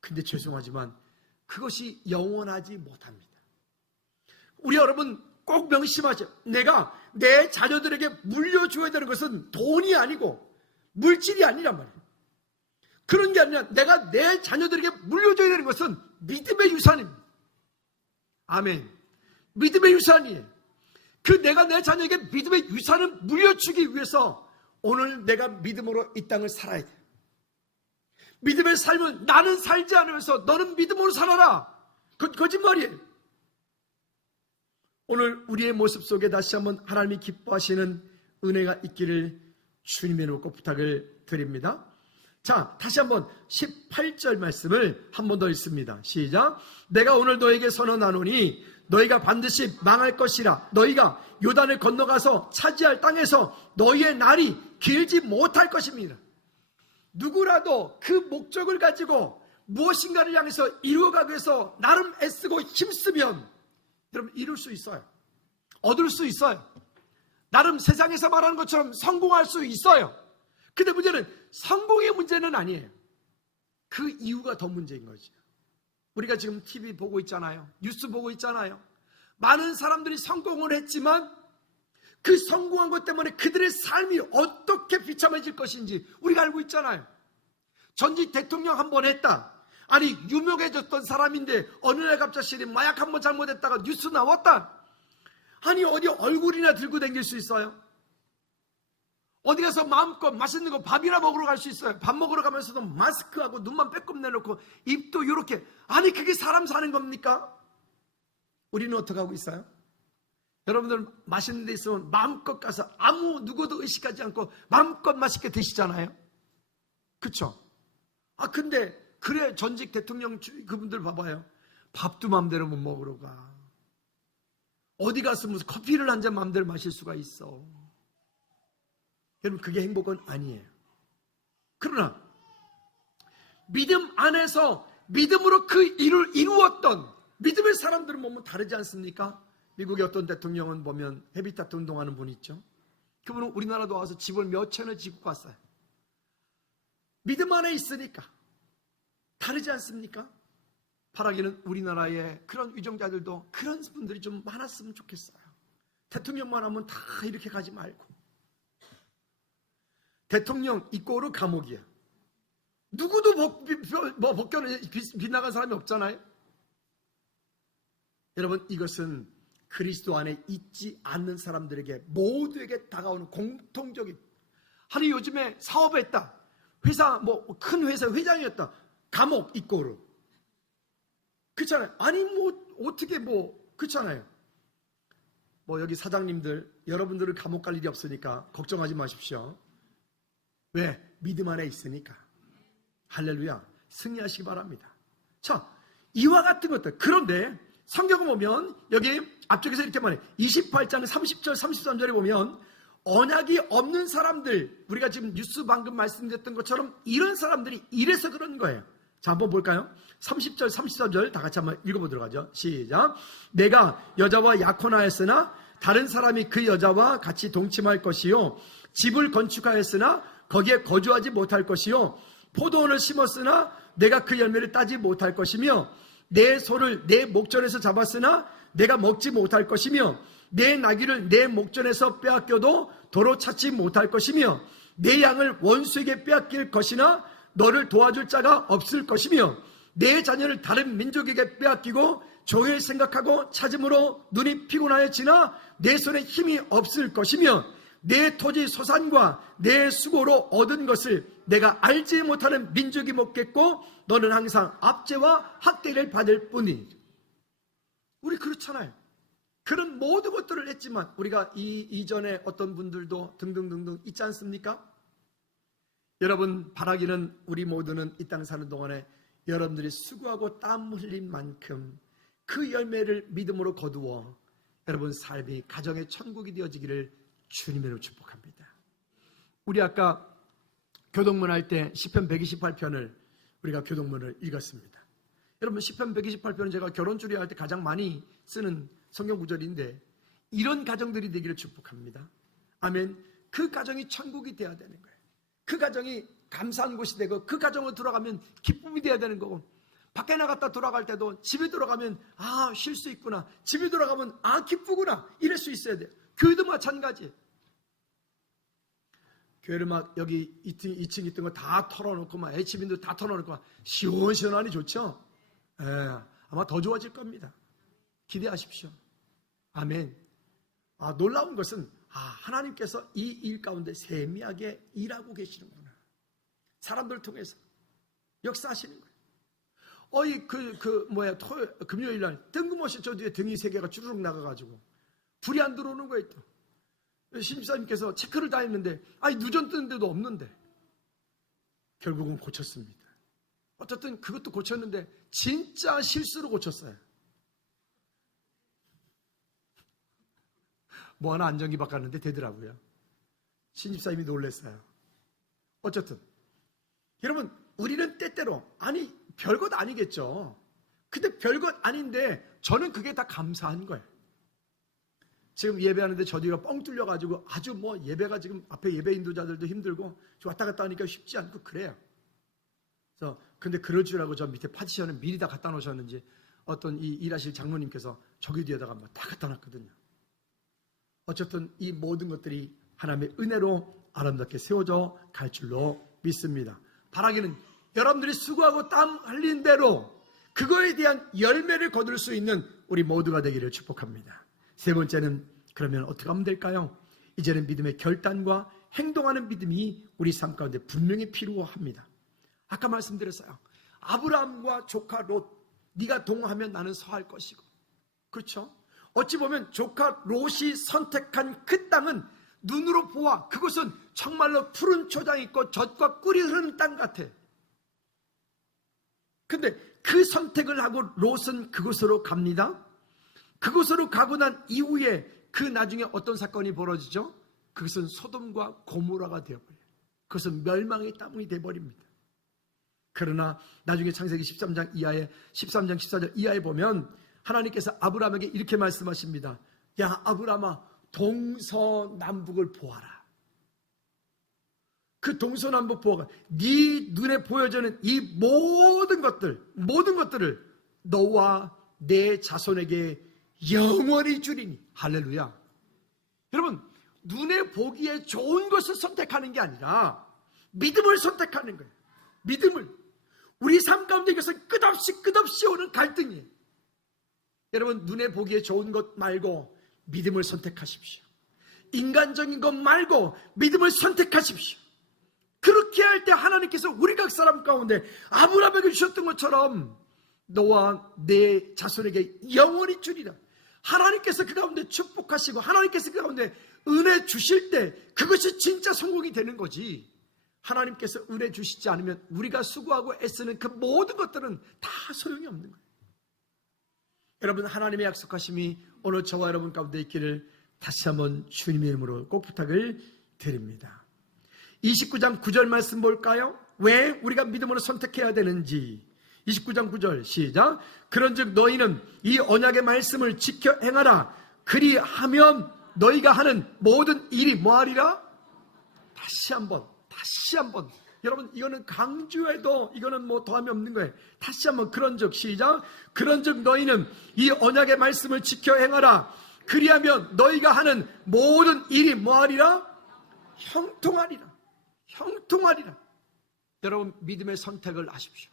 근데 죄송하지만 그것이 영원하지 못합니다. 우리 여러분 꼭 명심하죠. 내가 내 자녀들에게 물려줘야 되는 것은 돈이 아니고 물질이 아니란 말이에요. 그런 게 아니라 내가 내 자녀들에게 물려줘야 되는 것은 믿음의 유산입니다. 아멘. 믿음의 유산이에요. 그 내가 내 자녀에게 믿음의 유산을 물려주기 위해서 오늘 내가 믿음으로 이 땅을 살아야 돼요. 믿음의 삶은 나는 살지 않으면서 너는 믿음으로 살아라. 그건 거짓말이에요. 오늘 우리의 모습 속에 다시 한번 하나님이 기뻐하시는 은혜가 있기를 주님의 이름으로 꼭 부탁을 드립니다. 자, 다시 한번 18절 말씀을 한 번 더 읽습니다. 시작. 내가 오늘 너에게 선언하노니 너희가 반드시 망할 것이라. 너희가 요단을 건너가서 차지할 땅에서 너희의 날이 길지 못할 것입니다. 누구라도 그 목적을 가지고 무엇인가를 향해서 이루어가기 위해서 나름 애쓰고 힘쓰면 여러분 이룰 수 있어요. 얻을 수 있어요. 나름 세상에서 말하는 것처럼 성공할 수 있어요. 근데 문제는 성공의 문제는 아니에요. 그 이유가 더 문제인 거죠. 우리가 지금 TV 보고 있잖아요. 뉴스 보고 있잖아요. 많은 사람들이 성공을 했지만 그 성공한 것 때문에 그들의 삶이 어떻게 비참해질 것인지 우리가 알고 있잖아요. 전직 대통령 한 번 했다. 아니 유명해졌던 사람인데 어느 날 갑자기 마약 한 번 잘못했다가 뉴스 나왔다. 아니 어디 얼굴이나 들고 다닐 수 있어요? 어디 가서 마음껏 맛있는 거 밥이나 먹으러 갈 수 있어요? 밥 먹으러 가면서도 마스크하고 눈만 빼꼼 내놓고 입도 이렇게. 아니 그게 사람 사는 겁니까? 우리는 어떻게 하고 있어요? 여러분들 맛있는 데 있으면 마음껏 가서 아무 누구도 의식하지 않고 마음껏 맛있게 드시잖아요. 그쵸? 근데 그래 전직 대통령 그분들 봐봐요. 밥도 마음대로 못 먹으러 가. 어디 가서 무슨 커피를 한 잔 마음대로 마실 수가 있어. 여러분 그게 행복은 아니에요. 그러나 믿음 안에서 믿음으로 그 일을 이루었던 믿음의 사람들은 보면 다르지 않습니까? 미국의 어떤 대통령은 보면 헤비타트 운동하는 분이 있죠. 그분은 우리나라도 와서 집을 몇 채나 짓고 갔어요. 믿음 안에 있으니까 다르지 않습니까? 바라기는 우리나라의 그런 위정자들도 그런 분들이 좀 많았으면 좋겠어요. 대통령만 하면 다 이렇게 가지 말고. 대통령 이꼬르 감옥이야. 누구도 벗겨는 빗나간 사람이 없잖아요. 여러분 이것은 그리스도 안에 있지 않는 사람들에게 모두에게 다가오는 공통적인. 아니 요즘에 사업했다. 회사 큰 회사 회장이었다. 감옥 이꼬르. 그렇잖아요. 아니 어떻게 그렇잖아요. 여기 사장님들 여러분들은 감옥 갈 일이 없으니까 걱정하지 마십시오. 왜? 믿음 안에 있으니까. 할렐루야. 승리하시기 바랍니다. 자, 이와 같은 것들. 그런데 성경을 보면 여기 앞쪽에서 이렇게 말해. 28장 30절 33절에 보면 언약이 없는 사람들, 우리가 지금 뉴스 방금 말씀드렸던 것처럼 이런 사람들이 이래서 그런 거예요. 자, 한번 볼까요? 30절 33절 다 같이 한번 읽어보도록 하죠. 시작. 내가 여자와 약혼하였으나 다른 사람이 그 여자와 같이 동침할 것이요 집을 건축하였으나 거기에 거주하지 못할 것이요 포도원을 심었으나 내가 그 열매를 따지 못할 것이며 내 소를 내 목전에서 잡았으나 내가 먹지 못할 것이며 내 나귀를 내 목전에서 빼앗겨도 도로 찾지 못할 것이며 내 양을 원수에게 빼앗길 것이나 너를 도와줄 자가 없을 것이며 내 자녀를 다른 민족에게 빼앗기고 종일 생각하고 찾음으로 눈이 피곤하여지나 내 손에 힘이 없을 것이며 내 토지 소산과 내 수고로 얻은 것을 내가 알지 못하는 민족이 먹겠고 너는 항상 압제와 학대를 받을 뿐이니. 우리 그렇잖아요. 그런 모든 것들을 했지만 우리가 이전에 어떤 분들도 등등등등 있지 않습니까? 여러분 바라기는 우리 모두는 이 땅 사는 동안에 여러분들이 수고하고 땀 흘린 만큼 그 열매를 믿음으로 거두어 여러분 삶이 가정의 천국이 되어지기를 주님으로 축복합니다. 우리 아까 교동문 할 때 시편 128편을 우리가 교동문을 읽었습니다. 여러분 시편 128편은 제가 결혼 주례할 때 가장 많이 쓰는 성경 구절인데 이런 가정들이 되기를 축복합니다. 아멘. 그 가정이 천국이 되어야 되는 거예요. 그 가정이 감사한 곳이 되고 그 가정으로 돌아가면 기쁨이 되어야 되는 거고 밖에 나갔다 돌아갈 때도 집에 돌아가면 쉴 수 있구나. 집에 돌아가면 기쁘구나. 이럴 수 있어야 돼요. 교회도 마찬가지. 교회를 막 여기 2층 있던 거 다 털어놓고 막 HB인도 다 털어놓고 막 시원시원하니 좋죠? 아마 더 좋아질 겁니다. 기대하십시오. 아멘. 놀라운 것은 하나님께서 이 일 가운데 세미하게 일하고 계시는구나. 사람들을 통해서 역사하시는 거예요. 금요일 날 뜬금없이 저 뒤에 등이 3개가 주르륵 나가가지고 불이 안 들어오는 거예요. 또 신집사님께서 체크를 다 했는데 누전뜨는데도 없는데 결국은 고쳤습니다. 어쨌든 그것도 고쳤는데 진짜 실수로 고쳤어요. 하나 안전기 바꿨는데 되더라고요. 신집사님이 놀랐어요. 어쨌든 여러분, 우리는 때때로, 아니 별것 아니겠죠. 근데 별것 아닌데 저는 그게 다 감사한 거예요. 지금 예배하는데 저 뒤가 뻥 뚫려가지고 아주 예배가 지금 앞에 예배 인도자들도 힘들고 왔다 갔다 하니까 쉽지 않고 그래요. 그래서 근데 그럴 줄 알고 저 밑에 파티션을 미리 다 갖다 놓으셨는지 어떤 이 일하실 장로님께서 저기 뒤에다가 다 갖다 놨거든요. 어쨌든 이 모든 것들이 하나님의 은혜로 아름답게 세워져 갈 줄로 믿습니다. 바라기는 여러분들이 수고하고 땀 흘린 대로 그거에 대한 열매를 거둘 수 있는 우리 모두가 되기를 축복합니다. 세 번째는 그러면 어떻게 하면 될까요? 이제는 믿음의 결단과 행동하는 믿음이 우리 삶 가운데 분명히 필요합니다. 아까 말씀드렸어요. 아브라함과 조카 롯, 네가 동하면 나는 서할 것이고, 그렇죠? 어찌 보면 조카 롯이 선택한 그 땅은 눈으로 보아 그것은 정말로 푸른 초장이 있고 젖과 꿀이 흐르는 땅 같아. 근데 그 선택을 하고 롯은 그곳으로 갑니다. 그곳으로 가고 난 이후에 그 나중에 어떤 사건이 벌어지죠? 그것은 소돔과 고모라가 되어버려요. 그것은 멸망의 땅이 되어버립니다. 그러나 나중에 창세기 13장 이하에 13장 14절 이하에 보면 하나님께서 아브라함에게 이렇게 말씀하십니다. 야 아브라함아, 동서남북을 보아라. 그 동서남북 보아라. 네 눈에 보여지는 이 모든 것들을 너와 내 자손에게 영원히 주리니. 할렐루야. 여러분, 눈에 보기에 좋은 것을 선택하는 게 아니라 믿음을 선택하는 거예요. 믿음을. 우리 삶 가운데 이것은 끝없이 오는 갈등이에요. 여러분, 눈에 보기에 좋은 것 말고 믿음을 선택하십시오. 인간적인 것 말고 믿음을 선택하십시오. 그렇게 할 때 하나님께서 우리 각 사람 가운데 아브라함에게 주셨던 것처럼 너와 내 자손에게 영원히 주리라. 하나님께서 그 가운데 축복하시고 하나님께서 그 가운데 은혜 주실 때 그것이 진짜 성공이 되는 거지. 하나님께서 은혜 주시지 않으면 우리가 수고하고 애쓰는 그 모든 것들은 다 소용이 없는 거예요. 여러분, 하나님의 약속하심이 오늘 저와 여러분 가운데 있기를 다시 한번 주님의 이름으로 꼭 부탁을 드립니다. 29장 9절 말씀 볼까요? 왜 우리가 믿음으로 선택해야 되는지. 29장 9절 시작. 그런즉 너희는 이 언약의 말씀을 지켜 행하라. 그리하면 너희가 하는 모든 일이 뭐하리라? 다시 한번 여러분, 이거는 강조해도 이거는 더함이 없는 거예요. 다시 한번 그런즉 시작. 그런즉 너희는 이 언약의 말씀을 지켜 행하라. 그리하면 너희가 하는 모든 일이 뭐하리라? 형통하리라. 여러분, 믿음의 선택을 하십시오.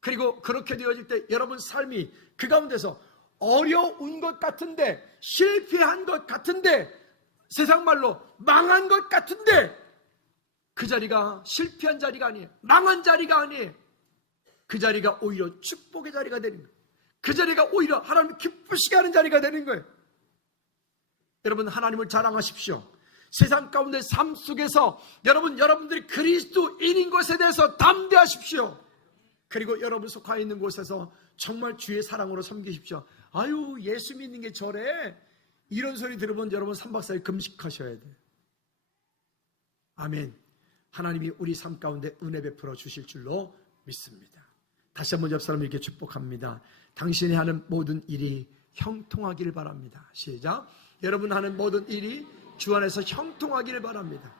그리고 그렇게 되어질 때 여러분 삶이 그 가운데서 어려운 것 같은데, 실패한 것 같은데, 세상 말로 망한 것 같은데, 그 자리가 실패한 자리가 아니에요. 망한 자리가 아니에요. 그 자리가 오히려 축복의 자리가 되는 거예요. 그 자리가 오히려 하나님 기쁘시게 하는 자리가 되는 거예요. 여러분, 하나님을 자랑하십시오. 세상 가운데 삶 속에서 여러분들이 그리스도인인 것에 대해서 담대하십시오. 그리고 여러분 속하 있는 곳에서 정말 주의 사랑으로 섬기십시오. 아유, 예수 믿는 게 저래. 이런 소리 들으면 여러분 3박 4일 금식하셔야 돼요. 아멘. 하나님이 우리 삶 가운데 은혜 베풀어 주실 줄로 믿습니다. 다시 한번 옆 사람 이렇게 축복합니다. 당신이 하는 모든 일이 형통하기를 바랍니다. 시작. 여러분 하는 모든 일이 주 안에서 형통하기를 바랍니다.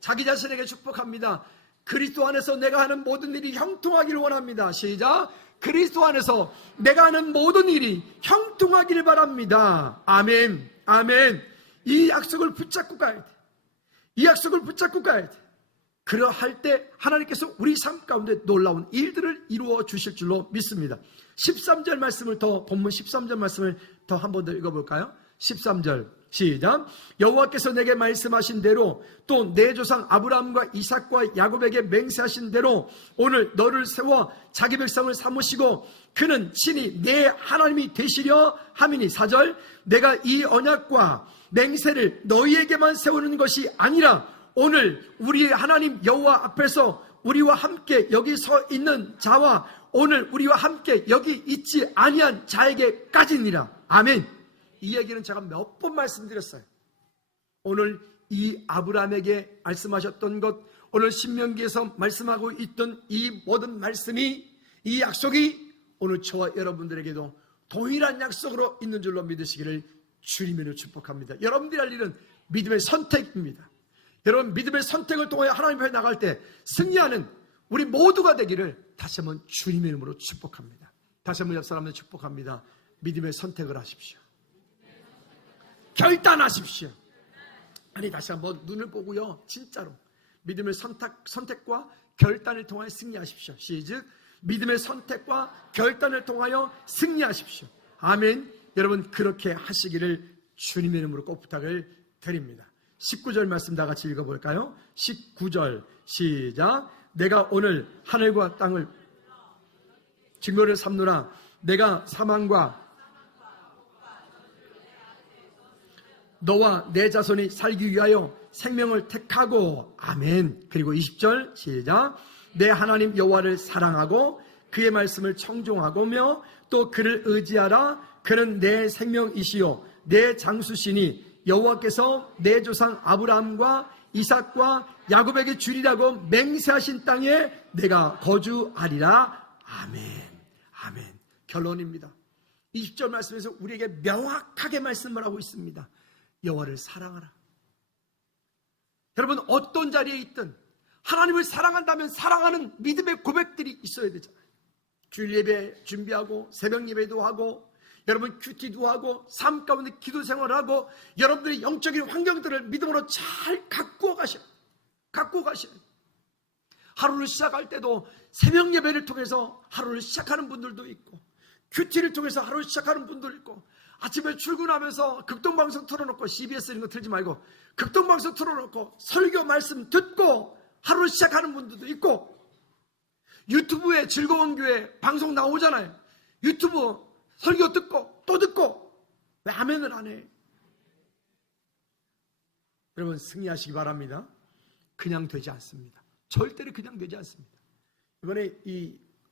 자기 자신에게 축복합니다. 그리스도 안에서 내가 하는 모든 일이 형통하기를 원합니다. 시작. 그리스도 안에서 내가 하는 모든 일이 형통하기를 바랍니다. 아멘. 아멘. 이 약속을 붙잡고 가야 돼. 이 약속을 붙잡고 가야 돼. 그러할 때 하나님께서 우리 삶 가운데 놀라운 일들을 이루어 주실 줄로 믿습니다. 13절 말씀을 본문 13절 말씀을 더 한 번 더 읽어볼까요? 13절 시작. 여호와께서 내게 말씀하신 대로 또 내 조상 아브라함과 이삭과 야곱에게 맹세하신 대로 오늘 너를 세워 자기 백성을 삼으시고 그는 친히 내 하나님이 되시려 함이니. 4절. 내가 이 언약과 맹세를 너희에게만 세우는 것이 아니라 오늘 우리 하나님 여호와 앞에서 우리와 함께 여기 서 있는 자와 오늘 우리와 함께 여기 있지 아니한 자에게까지니라. 아멘. 이 얘기는 제가 몇 번 말씀드렸어요. 오늘 이 아브라함에게 말씀하셨던 것, 오늘 신명기에서 말씀하고 있던 이 모든 말씀이, 이 약속이 오늘 저와 여러분들에게도 동일한 약속으로 있는 줄로 믿으시기를 주님으로 축복합니다. 여러분들이 할 일은 믿음의 선택입니다. 여러분, 믿음의 선택을 통해 하나님 앞에 나갈 때 승리하는 우리 모두가 되기를 다시 한번 주님의 이름으로 축복합니다. 다시 한번 옆 사람들 축복합니다. 믿음의 선택을 하십시오. 결단하십시오. 아니, 다시 한번 눈을 보고요, 진짜로 믿음의 선택과 결단을 통하여 승리하십시오. 시작. 믿음의 선택과 결단을 통하여 승리하십시오. 아멘. 여러분, 그렇게 하시기를 주님의 이름으로 꼭 부탁을 드립니다. 19절 말씀 다 같이 읽어볼까요? 19절 시작. 내가 오늘 하늘과 땅을 증거를 삼노라. 내가 사망과 너와 내 자손이 살기 위하여 생명을 택하고. 아멘. 그리고 20절 시작. 내 하나님 여호와를 사랑하고 그의 말씀을 청종하고며 또 그를 의지하라. 그는 내 생명이시요 내 장수시니 여호와께서 내 조상 아브라함과 이삭과 야곱에게 주리라고 맹세하신 땅에 내가 거주하리라. 아멘. 아멘. 결론입니다. 20절 말씀에서 우리에게 명확하게 말씀을 하고 있습니다. 여호와를 사랑하라. 여러분, 어떤 자리에 있든 하나님을 사랑한다면 사랑하는 믿음의 고백들이 있어야 되잖아요. 주일 예배 준비하고 새벽 예배도 하고 여러분 큐티도 하고 삶 가운데 기도 생활을 하고 여러분들의 영적인 환경들을 믿음으로 잘 가꾸어 가셔야 돼요. 하루를 시작할 때도 새벽 예배를 통해서 하루를 시작하는 분들도 있고 큐티를 통해서 하루를 시작하는 분들도 있고 아침에 출근하면서 극동방송 틀어놓고 CBS 이런 거 틀지 말고 극동방송 틀어놓고 설교 말씀 듣고 하루를 시작하는 분들도 있고 유튜브에 즐거운 교회 방송 나오잖아요. 유튜브 설교 듣고 또 듣고 왜 아멘을 안 해? 여러분, 승리하시기 바랍니다. 그냥 되지 않습니다. 절대로 그냥 되지 않습니다. 이번에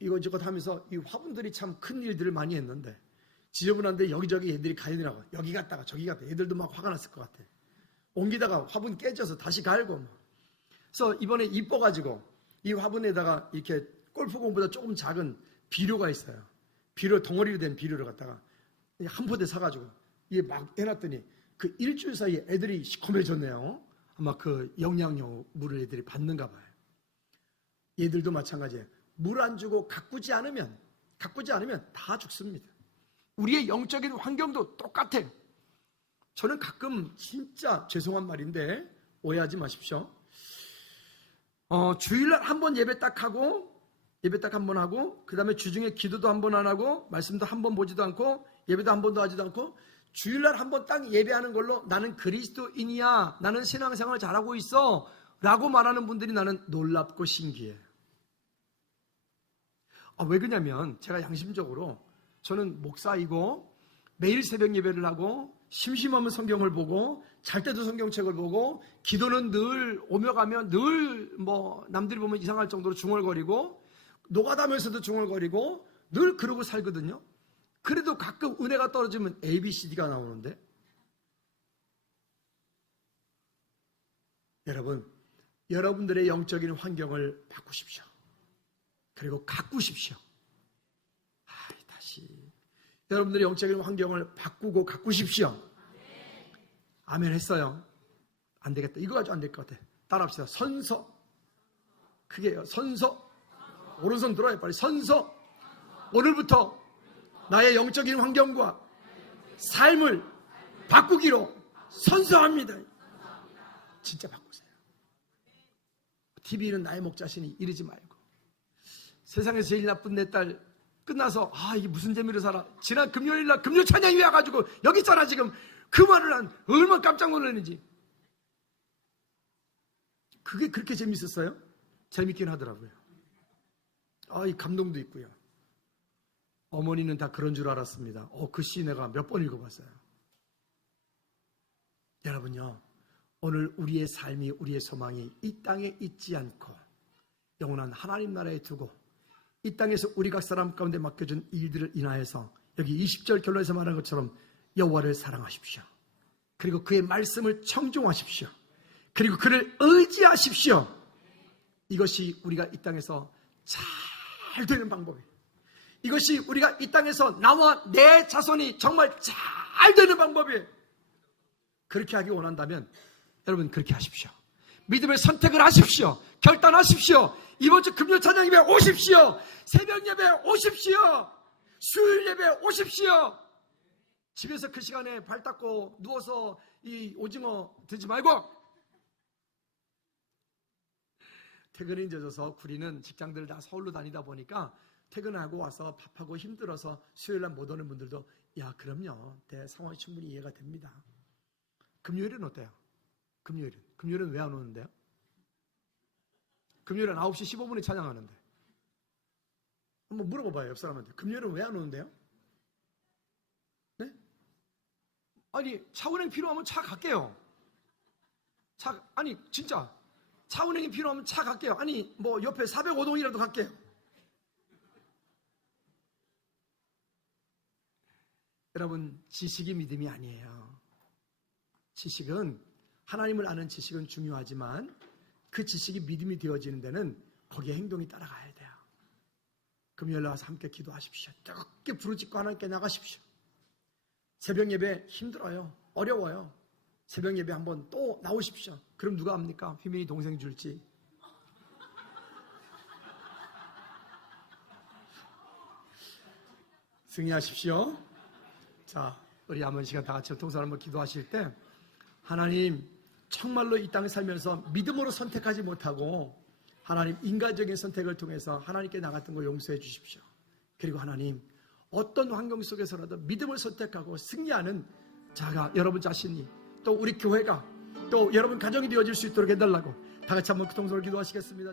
이것저것 하면서 이 화분들이 참 큰 일들을 많이 했는데 지저분한데 여기저기 애들이 가야 되라고 여기 갔다가 저기 갔다가 애들도 막 화가 났을 것 같아. 옮기다가 화분 깨져서 다시 갈고 막. 그래서 이번에 이뻐가지고 이 화분에다가 이렇게 골프공보다 조금 작은 비료가 있어요. 비료 덩어리로 된 비료를 갖다가 한 포대 사가지고 이게 막 해놨더니 그 일주일 사이에 애들이 시커매졌네요. 아마 그 영양용 물을 애들이 받는가 봐요. 얘들도 마찬가지예요. 물 안 주고 가꾸지 않으면 다 죽습니다. 우리의 영적인 환경도 똑같아요. 저는 가끔 진짜 죄송한 말인데 오해하지 마십시오. 주일날 한 번 예배 딱 한 번 하고 그 다음에 주중에 기도도 한 번 안 하고 말씀도 한 번 보지도 않고 예배도 한 번도 하지도 않고 주일날 한 번 딱 예배하는 걸로 나는 그리스도인이야, 나는 신앙생활 잘하고 있어 라고 말하는 분들이 나는 놀랍고 신기해요. 왜 그러냐면 제가 양심적으로 저는 목사이고 매일 새벽 예배를 하고 심심하면 성경을 보고 잘 때도 성경책을 보고 기도는 늘 오며 가며 늘 뭐 남들이 보면 이상할 정도로 중얼거리고 노가다면서도 중얼거리고 늘 그러고 살거든요. 그래도 가끔 은혜가 떨어지면 ABCD가 나오는데 여러분들의 영적인 환경을 바꾸십시오. 그리고 가꾸십시오. 다시 여러분들의 영적인 환경을 바꾸고 가꾸십시오. 아멘 했어요. 안 되겠다. 이거 가지고 안 될 것 같아. 따라합시다. 선서. 그게요. 선서. 오른손 들어요. 빨리. 선서. 오늘부터 나의 영적인 환경과 삶을 바꾸기로 선서합니다. 진짜 바꾸세요. TV는 나의 목자시니 이러지 말고. 세상에서 제일 나쁜 내 딸 끝나서 이게 무슨 재미로 살아. 지난 금요일날 금요 찬양이 와가지고 여기 있잖아 지금. 그 말을 난 얼마나 깜짝 놀랐는지. 그게 그렇게 재밌었어요? 재밌긴 하더라고요. 이 감동도 있고요. 어머니는 다 그런 줄 알았습니다. 그 시 내가 몇 번 읽어봤어요. 여러분요, 오늘 우리의 삶이, 우리의 소망이 이 땅에 있지 않고 영원한 하나님 나라에 두고 이 땅에서 우리 각 사람 가운데 맡겨준 일들을 인하여서 여기 20절 결론에서 말한 것처럼 여호와를 사랑하십시오. 그리고 그의 말씀을 청종하십시오. 그리고 그를 의지하십시오. 이것이 우리가 이 땅에서 잘 되는 방법이에요. 이것이 우리가 이 땅에서 나와 내 자손이 정말 잘 되는 방법이에요. 그렇게 하기 원한다면 여러분 그렇게 하십시오. 믿음의 선택을 하십시오. 결단하십시오. 이번 주 금요 찬양 예배 오십시오. 새벽 예배 오십시오. 수요일 예배 오십시오. 집에서 그 시간에 발 닦고 누워서 이 오징어 드지 말고, 퇴근이 늦어서 구리는 직장들 다 서울로 다니다 보니까 퇴근하고 와서 밥하고 힘들어서 수요일날 못 오는 분들도 야 그럼요, 내 상황이 충분히 이해가 됩니다. 금요일은 어때요? 금요일은 왜 안 오는데요? 금요일은 9시 15분에 찬양하는데. 한번 물어봐봐요, 옆 사람한테. 금요일은 왜 안 오는데요? 네? 아니, 차 운행 필요하면 차 갈게요. 아니, 진짜. 차 운행이 필요하면 차 갈게요. 아니, 뭐, 옆에 405동이라도 갈게요. 여러분, 지식이 믿음이 아니에요. 지식은, 하나님을 아는 지식은 중요하지만 그 지식이 믿음이 되어지는 데는 거기에 행동이 따라가야 돼요. 금요일 와서 함께 기도하십시오. 뜨겁게 부르짖고 하나님께 나가십시오. 새벽 예배 힘들어요. 어려워요. 새벽 예배 한번 또 나오십시오. 그럼 누가 합니까? 휘민이 동생 줄지. 승리하십시오. 자, 우리 한번 시간 다 같이 통성 한번 기도하실 때, 하나님 정말로 이 땅에 살면서 믿음으로 선택하지 못하고 하나님 인간적인 선택을 통해서 하나님께 나갔던 거 용서해 주십시오. 그리고 하나님 어떤 환경 속에서라도 믿음을 선택하고 승리하는 자가 여러분 자신이, 또 우리 교회가, 또 여러분 가정이 되어질 수 있도록 해달라고 다 같이 한번 그 통성을 기도하시겠습니다.